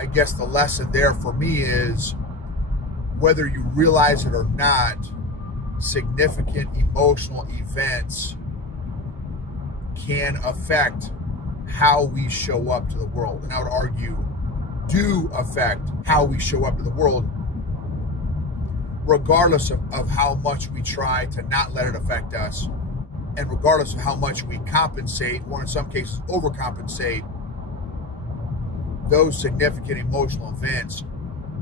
I guess the lesson there for me is, whether you realize it or not, significant emotional events can affect how we show up to the world. And I would argue, do affect how we show up to the world, regardless of how much we try to not let it affect us, and regardless of how much we compensate, or in some cases overcompensate. Those significant emotional events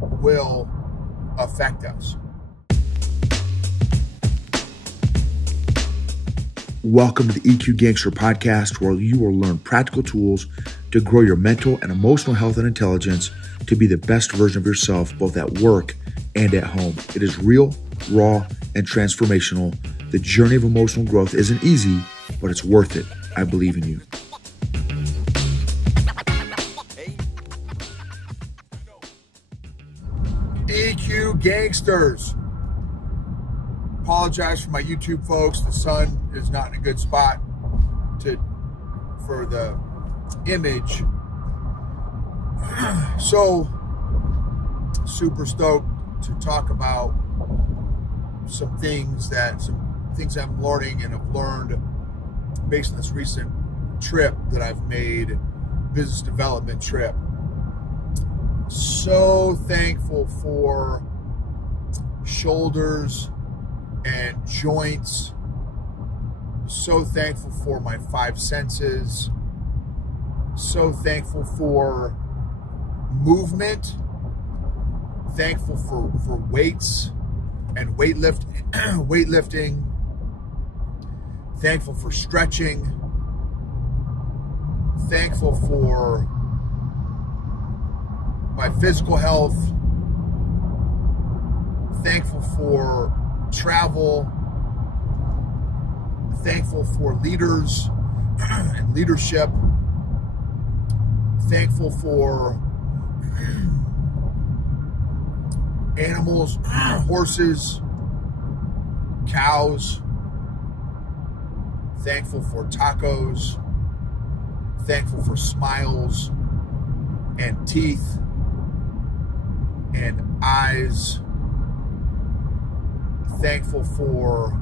will affect us. Welcome to the EQ Gangster podcast, where you will learn practical tools to grow your mental and emotional health and intelligence to be the best version of yourself, both at work and at home. It is real, raw, and transformational. The journey of emotional growth isn't easy, but it's worth it. I believe in you. EQ Gangsters. Apologize for my YouTube folks. The sun is not in a good spot for the image. So, super stoked to talk about some things I'm learning and have learned based on this recent trip that I've made, business development trip. So thankful for shoulders and joints. So thankful for my five senses. So thankful for movement. Thankful for weights and weightlifting. Thankful for stretching. Thankful for my physical health. Thankful for travel. Thankful for leaders and leadership. Thankful for animals, horses, cows. Thankful for tacos. Thankful for smiles and teeth and eyes. Thankful for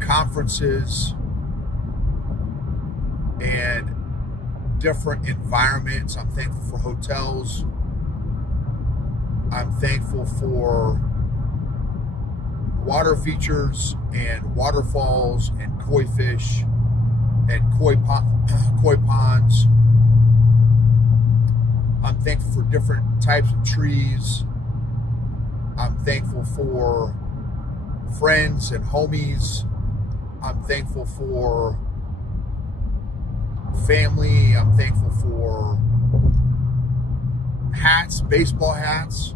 conferences and different environments. I'm thankful for hotels. I'm thankful for water features and waterfalls and koi fish and koi ponds. I'm thankful for different types of trees. I'm thankful for friends and homies. I'm thankful for family. I'm thankful for hats, baseball hats.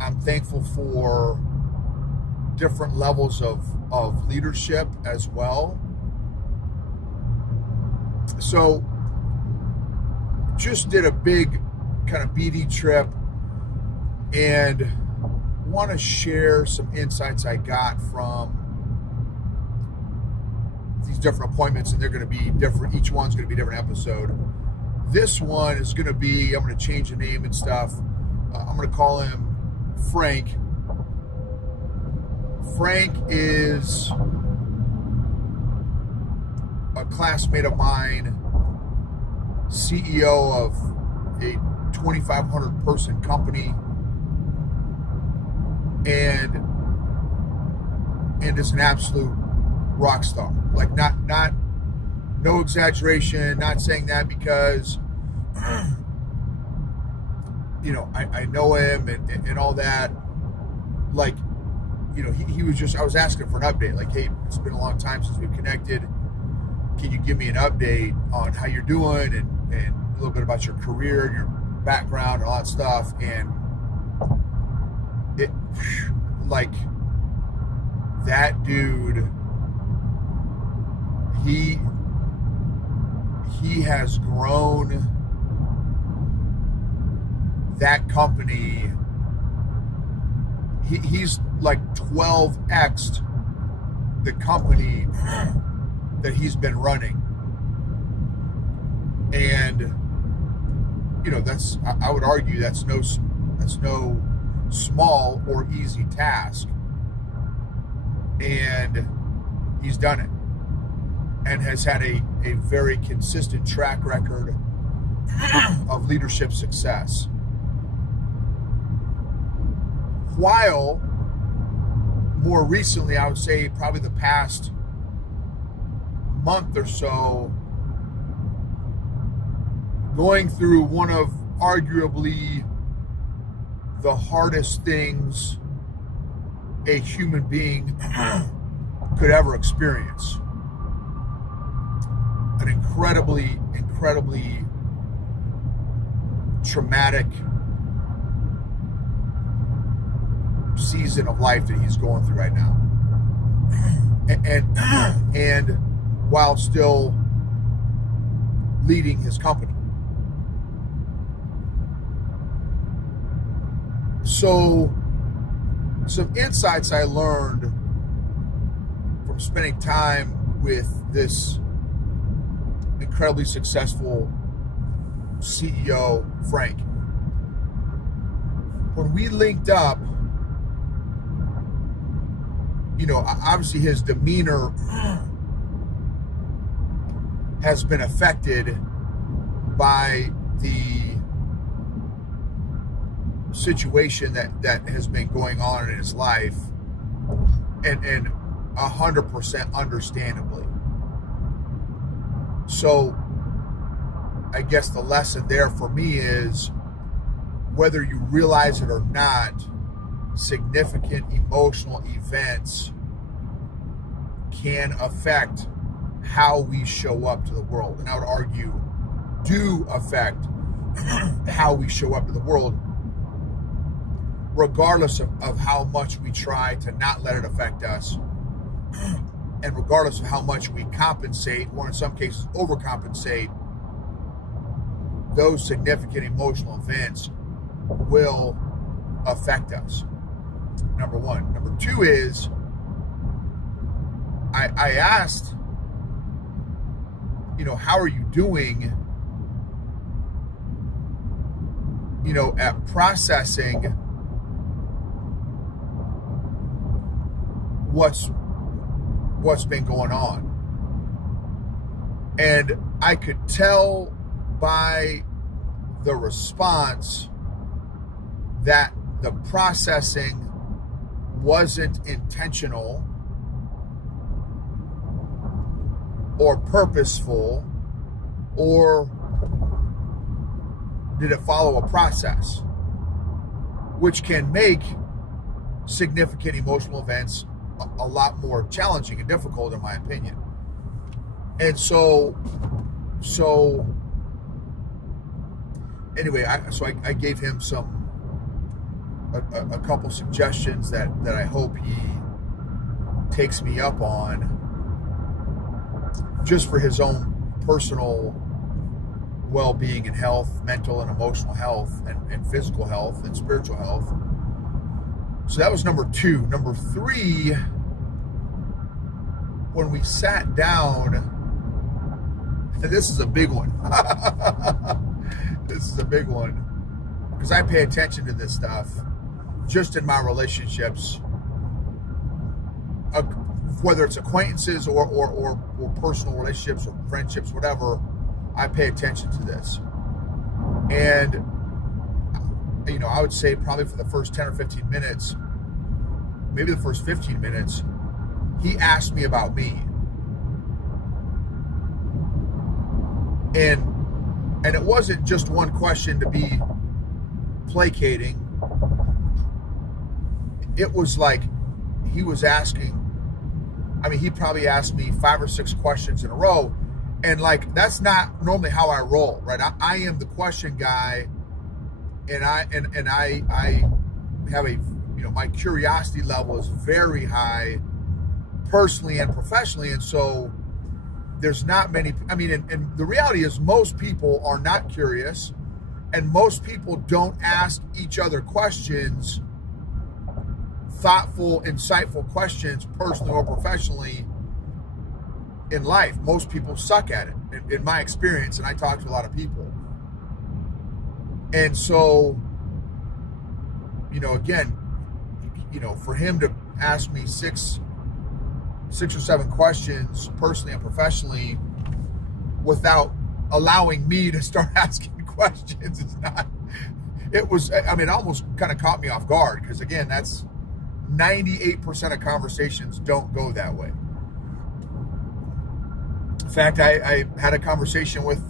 I'm thankful for different levels of leadership as well. So, just did a big kind of BD trip and want to share some insights I got from these different appointments, and they're going to be different. Each one's going to be a different episode. This one is going to be, I'm going to change the name and stuff. I'm going to call him Frank. Frank is a classmate of mine, CEO of a 2,500 person company, and is an absolute rock star. Like, no exaggeration, not saying that because I know him and all that. Like, he was just, I was asking for an update. Like, hey, it's been a long time since we've connected. Can you give me an update on how you're doing and a little bit about your career, your background, and all that stuff? And it, like, that dude, he has grown that company. He's like 12x'd the company that he's been running. And that's, I would argue that's no small or easy task. And he's done it and has had a very consistent track record of leadership success. While more recently, I would say probably the past month or so, going through one of arguably the hardest things a human being could ever experience. An incredibly traumatic season of life that he's going through right now. And while still leading his company. So some insights I learned from spending time with this incredibly successful CEO, Frank. When we linked up, obviously his demeanor has been affected by the situation that has been going on in his life, and 100% understandably. So I guess the lesson there for me is, whether you realize it or not, significant emotional events can affect how we show up to the world. And I would argue do affect how we show up to the world, regardless of how much we try to not let it affect us, and regardless of how much we compensate, or in some cases overcompensate, those significant emotional events will affect us. Number one. Number two is, I asked, how are you doing, at processing what's been going on. And I could tell by the response that the processing wasn't intentional or purposeful, or did it follow a process, which can make significant emotional events a lot more challenging and difficult, in my opinion. And so anyway, I gave him a couple suggestions that I hope he takes me up on, just for his own personal well-being and health, mental and emotional health, and physical health and spiritual health. So that was number two. Number three, when we sat down, and this is a big one. This is a big one, because I pay attention to this stuff just in my relationships, whether it's acquaintances or personal relationships or friendships, whatever. I pay attention to this. And I would say probably for the first 10 or 15 minutes, maybe the first 15 minutes, he asked me about me. And it wasn't just one question to be placating. It was like he was asking, he probably asked me 5 or 6 questions in a row. And that's not normally how I roll, right? I am the question guy, and I have my curiosity level is very high, personally and professionally, and so there's not many. And the reality is, most people are not curious, and most people don't ask each other questions, thoughtful, insightful questions, personally or professionally, in life. Most people suck at it, in my experience, and I talk to a lot of people. And so, again, for him to ask me six or seven questions personally and professionally without allowing me to start asking questions, it almost kind of caught me off guard, because again, that's 98% of conversations don't go that way. In fact, I had a conversation with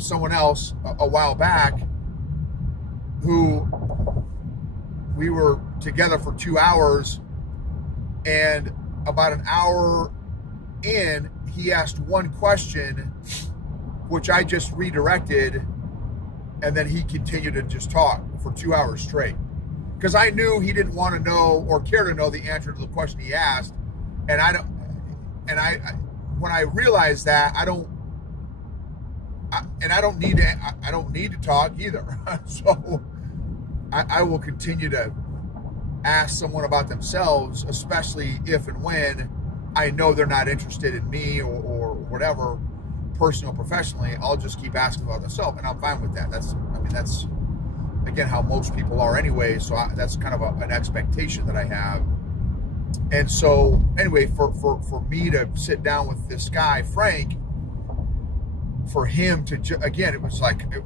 someone else a while back, who we were together for 2 hours, and about an hour in, he asked one question, which I just redirected, and then he continued to just talk for 2 hours straight, because I knew he didn't want to know or care to know the answer to the question he asked. And when I realized that, I don't need to talk either. So I will continue to ask someone about themselves, especially if and when I know they're not interested in me or whatever, personal or professionally. I'll just keep asking about themselves, and I'm fine with that. That's again how most people are anyway. So that's kind of an expectation that I have. And so anyway, for me to sit down with this guy, Frank, for him to, again, it was like, it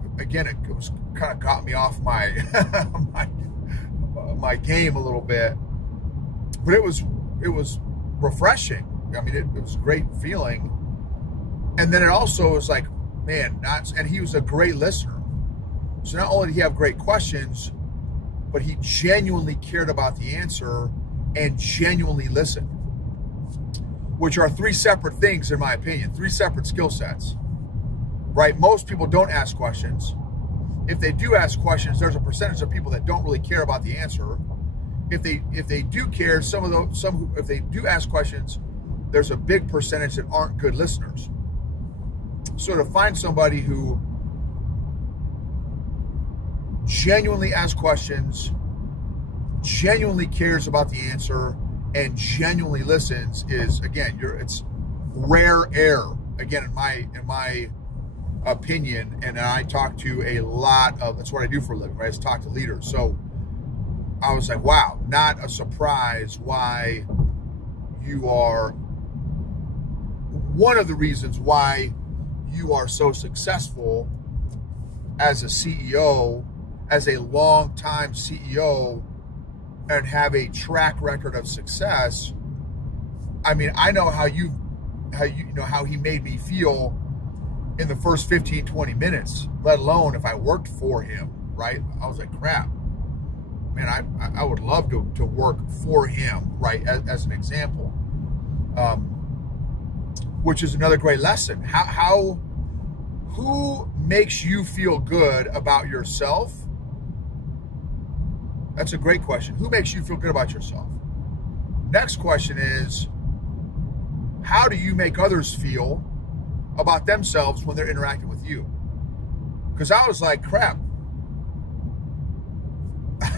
was kind of caught me off my, my game a little bit, but it was refreshing. I mean, it was a great feeling. And then it also was like, man, and he was a great listener. So not only did he have great questions, but he genuinely cared about the answer and genuinely listened, which are three separate things, in my opinion, three separate skill sets, right? Most people don't ask questions. If they do ask questions, there's a percentage of people that don't really care about the answer. If they do care, if they do ask questions, there's a big percentage that aren't good listeners. So to find somebody who genuinely asks questions, genuinely cares about the answer, and genuinely listens is, again, it's rare air, again, in my opinion. And I talk to a lot of, that's what I do for a living, right? Is talk to leaders. So I was like, wow, not a surprise why you are, one of the reasons why you are so successful as a CEO, as a long-time CEO, and have a track record of success. I mean, I know how he made me feel in the first 15, 20 minutes, let alone if I worked for him, right? I was like, crap, man, I would love to work for him, right? As an example, which is another great lesson. Who makes you feel good about yourself? That's a great question. Who makes you feel good about yourself? Next question is, how do you make others feel about themselves when they're interacting with you? Because I was like, crap.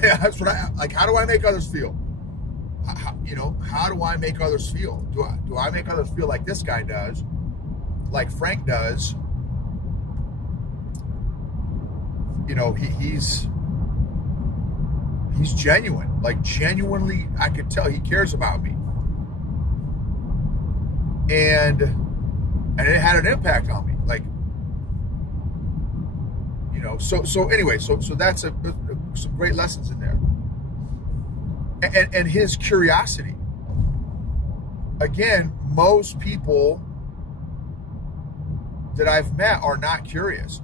That's what how do I make others feel? How do I make others feel? Do I make others feel like this guy does, like Frank does? He's genuine, like genuinely, I could tell he cares about me. And it had an impact on me. Like, so anyway, so that's some great lessons in there. And his curiosity. Again, most people that I've met are not curious.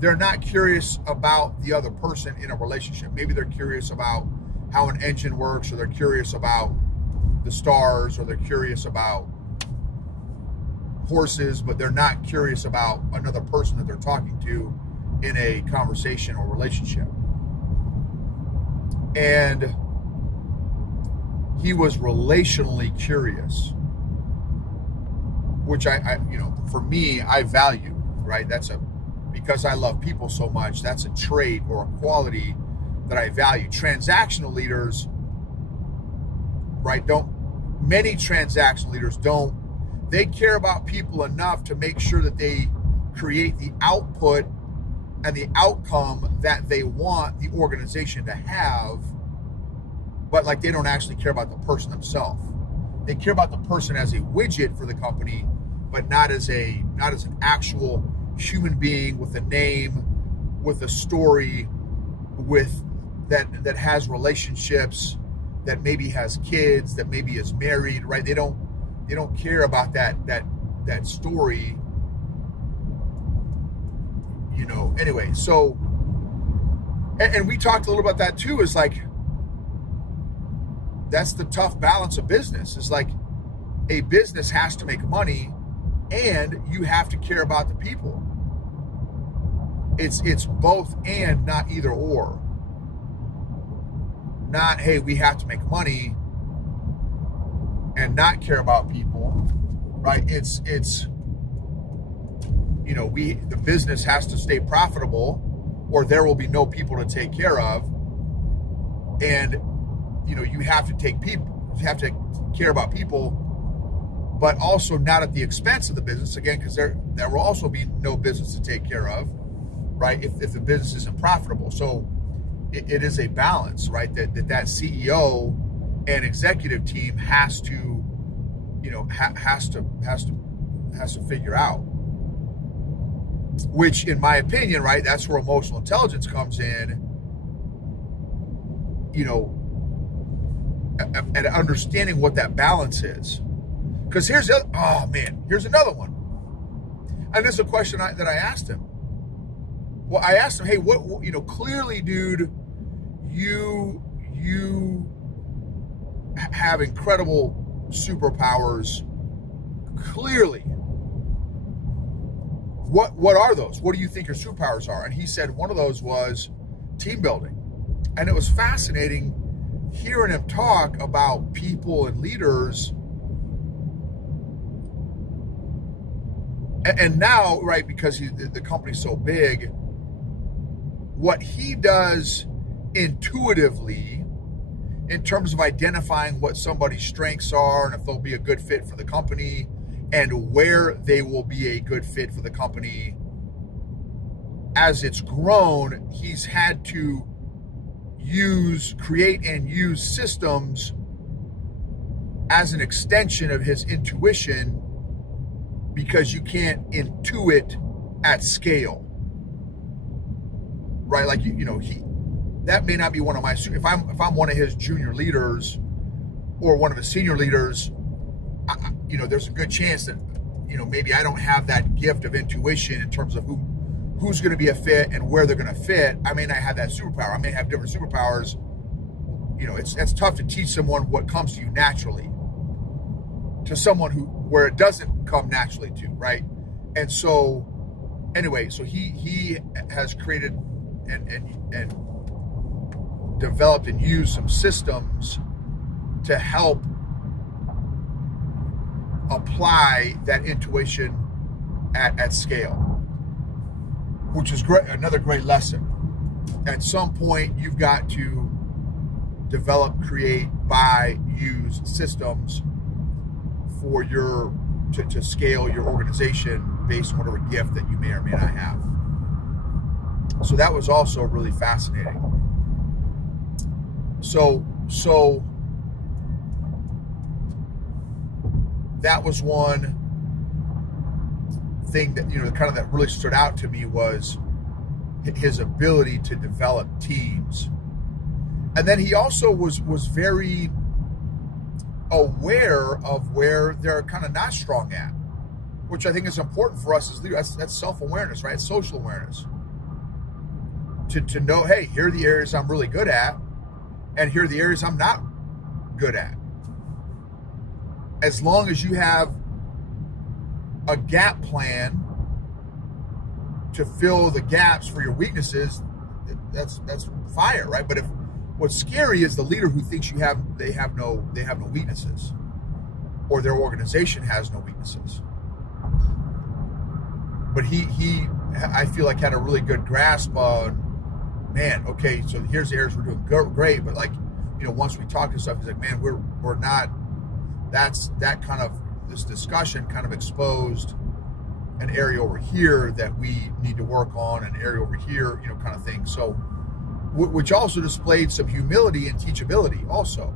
They're not curious about the other person in a relationship. Maybe they're curious about how an engine works, or they're curious about the stars, or they're curious about horses, but they're not curious about another person that they're talking to in a conversation or relationship. And he was relationally curious, which for me, I value, right? Because I love people so much, that's a trait or a quality that I value. Transactional leaders, right, many transactional leaders don't, they care about people enough to make sure that they create the output and the outcome that they want the organization to have, but like they don't actually care about the person themselves. They care about the person as a widget for the company, but not as an actual human being with a name, with a story, with that has relationships, that maybe has kids, that maybe is married, right? They don't care about that story, you know. Anyway, so and we talked a little about that too, is like that's the tough balance of business. Is like a business has to make money and you have to care about the people. It's both and, not either or. Not, hey, we have to make money and not care about people, right? It's you know, the business has to stay profitable or there will be no people to take care of. And, you know, you have to care about people, but also not at the expense of the business, again, because there will also be no business to take care of, right? If the business isn't profitable. So it is a balance, right? That CEO and executive team has to, you know, has to figure out. Which, in my opinion, right, that's where emotional intelligence comes in. You know, and understanding what that balance is. Because here's another one. And this is a question that I asked him. Well, I asked him, hey, what you know, clearly, dude, you have incredible superpowers. Clearly. What are those? What do you think your superpowers are? And he said one of those was team building. And it was fascinating hearing him talk about people and leaders. And now, right, because the company's so big, what he does intuitively in terms of identifying what somebody's strengths are and if they'll be a good fit for the company and where they will be a good fit for the company, as it's grown, he's had to create and use systems as an extension of his intuition, because you can't intuit at scale, right? Like, you know, that may not be one of my, if I'm one of his junior leaders or one of his senior leaders, you know, there's a good chance that, you know, maybe I don't have that gift of intuition in terms of who's going to be a fit and where they're going to fit. I may not have that superpower. I may have different superpowers. You know, it's tough to teach someone what comes to you naturally to someone where it doesn't come naturally to, right? And so, anyway, so he has created and developed and used some systems to help apply that intuition at scale, which is great. Another great lesson. At some point, you've got to develop, create, buy, use systems for to scale your organization based on whatever gift that you may or may not have. So that was also really fascinating. So that was one thing that, you know, kind of that really stood out to me was his ability to develop teams. And then he also was very aware of where they're kind of not strong at, which I think is important for us as leaders. That's self-awareness, right? It's social awareness. To know, hey, here are the areas I'm really good at, and here are the areas I'm not good at. As long as you have a gap plan to fill the gaps for your weaknesses, that's fire, right? But what's scary is the leader who thinks they have no weaknesses, or their organization has no weaknesses. But he I feel like had a really good grasp on, man, okay, so here's the areas we're doing great, but like, you know, once we talk and stuff, he's like, man, we're not. This discussion kind of exposed an area over here that we need to work on, an area over here, you know, kind of thing. So, which also displayed some humility and teachability also.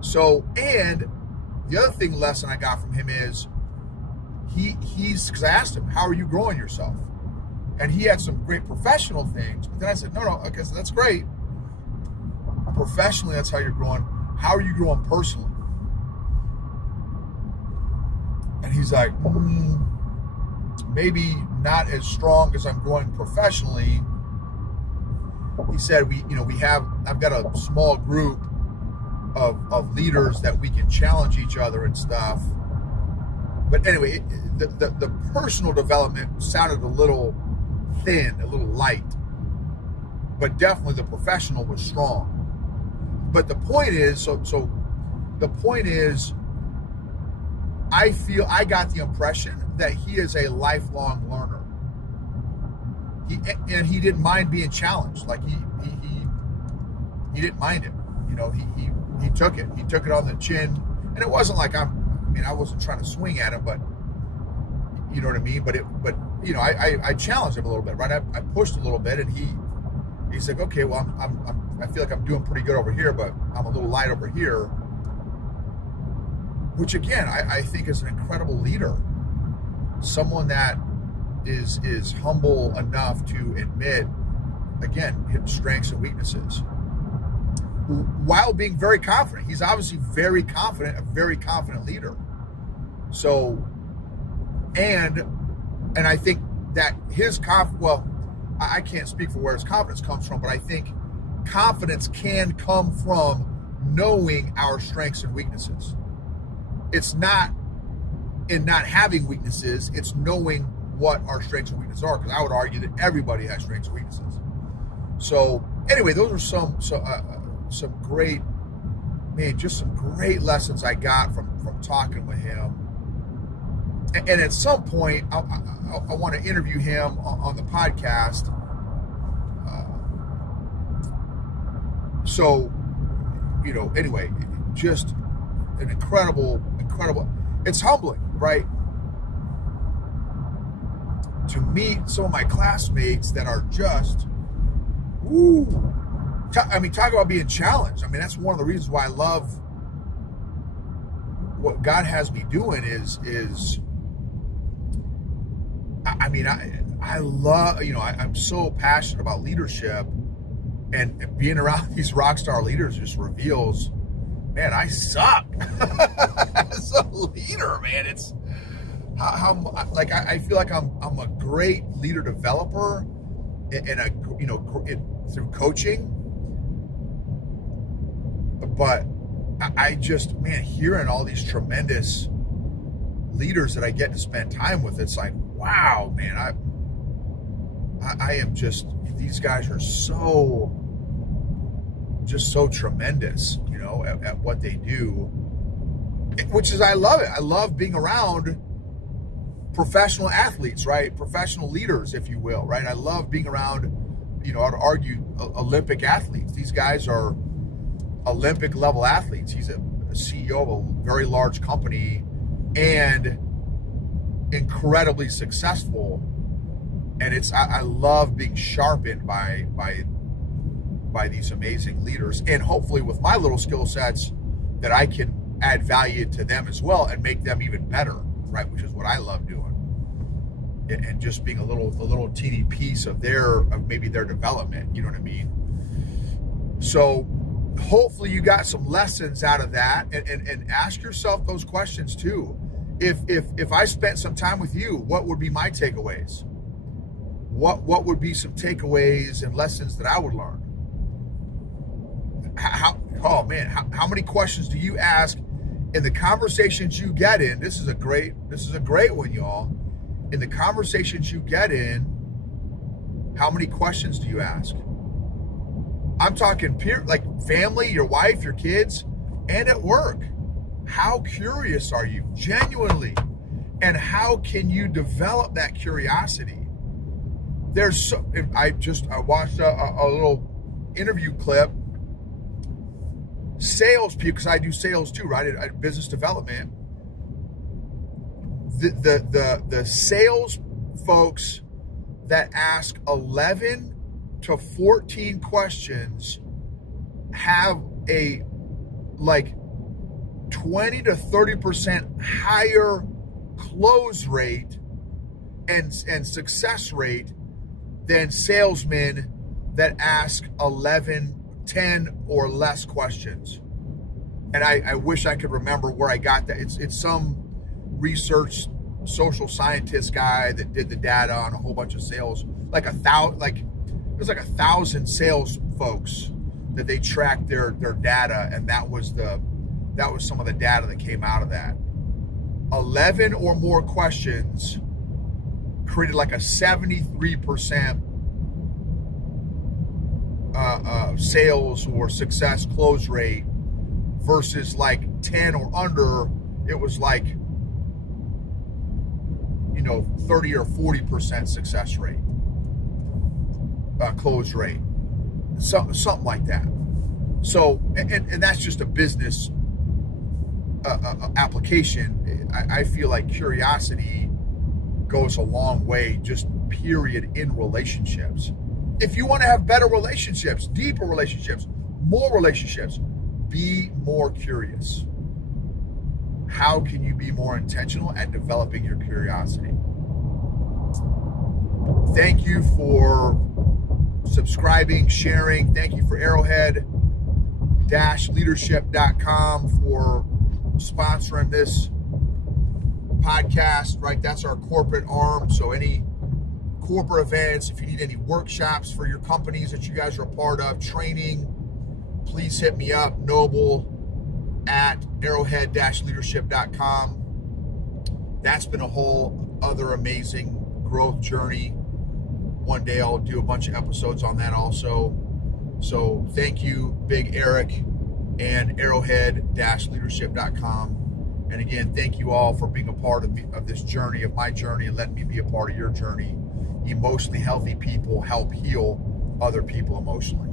So, and the other lesson I got from him is he's, because I asked him, how are you growing yourself? And he had some great professional things, but then I said, no, okay, so that's great. Professionally, that's how you're growing. How are you growing personally? And he's like, maybe not as strong as I'm growing professionally. He said, I've got a small group of leaders that we can challenge each other and stuff. But anyway, the personal development sounded a little thin, a little light, but definitely the professional was strong. But the point is, the point is, I got the impression that he is a lifelong learner. He didn't mind being challenged. Like he didn't mind it. You know, he took it. He took it on the chin. And it wasn't like I wasn't trying to swing at him, but you know what I mean? But you know, I challenged him a little bit, right? I pushed a little bit, and he's like, okay, well, I feel like I'm doing pretty good over here, but I'm a little light over here. Which again, I think is an incredible leader. Someone that is humble enough to admit, again, his strengths and weaknesses, while being very confident. He's obviously very confident, a very confident leader. So, and I think that his I can't speak for where his confidence comes from, but I think confidence can come from knowing our strengths and weaknesses. It's not in not having weaknesses, it's knowing what our strengths and weaknesses are, because I would argue that everybody has strengths and weaknesses. So anyway, those are some great, just some great lessons I got from talking with him. And at some point, I want to interview him on the podcast. So, you know, anyway, just an incredible, it's humbling, right? To meet some of my classmates that are just, talk about being challenged. I mean, that's one of the reasons why I love what God has me doing I love, you know, I'm so passionate about leadership, and being around these rock star leaders just reveals, man, I suck as a leader, man. It's I feel like I'm a great leader developer through coaching, but I just, man, hearing all these tremendous leaders that I get to spend time with, it's like, wow, man, I am just, these guys are so tremendous, you know, at what they do, which is, I love it. I love being around professional athletes, right? Professional leaders, if you will, right? I love being around, you know, I'd argue Olympic athletes. These guys are Olympic level athletes. He's a CEO of a very large company and incredibly successful. And I love being sharpened by these amazing leaders, and hopefully with my little skill sets that I can add value to them as well and make them even better, right? Which is what I love doing. And just being a little teeny piece of maybe their development, you know what I mean? So hopefully you got some lessons out of that, and ask yourself those questions too. If I spent some time with you, what would be my takeaways? What would be some takeaways and lessons that I would learn? How many questions do you ask in the conversations you get in? This is a great one, y'all. In the conversations you get in, how many questions do you ask? I'm talking like family, your wife, your kids, and at work. How curious are you, genuinely? And how can you develop that curiosity? I watched a little interview clip. Sales people, because I do sales too, right? At business development. the sales folks that ask 11 to 14 questions have a like 20 to 30% higher close rate and success rate than salesmen that ask 11, 10 or less questions. And I wish I could remember where I got that. It's some research social scientist guy that did the data on a whole bunch of sales, like it was like 1,000 sales folks that they tracked their data, and that was some of the data that came out of that. 11 or more questions created like a 73% sales or success close rate versus like 10 or under, it was like, 30 or 40% success rate, close rate, something like that. So, and that's just a business application. I feel like curiosity goes a long way, just period, in relationships. If you want to have better relationships, deeper relationships, more relationships, be more curious. How can you be more intentional at developing your curiosity? Thank you for subscribing, sharing. Thank you for Arrowhead-leadership.com for sponsoring this podcast, right? That's our corporate arm. So any corporate events, if you need any workshops for your companies that you guys are a part of, training, please hit me up, noble@arrowhead-leadership.com. That's been a whole other amazing growth journey. One day I'll do a bunch of episodes on that also. So thank you, Big Eric, and arrowhead-leadership.com. And again, thank you all for being a part of this journey, of my journey, and letting me be a part of your journey. Emotionally healthy people help heal other people emotionally.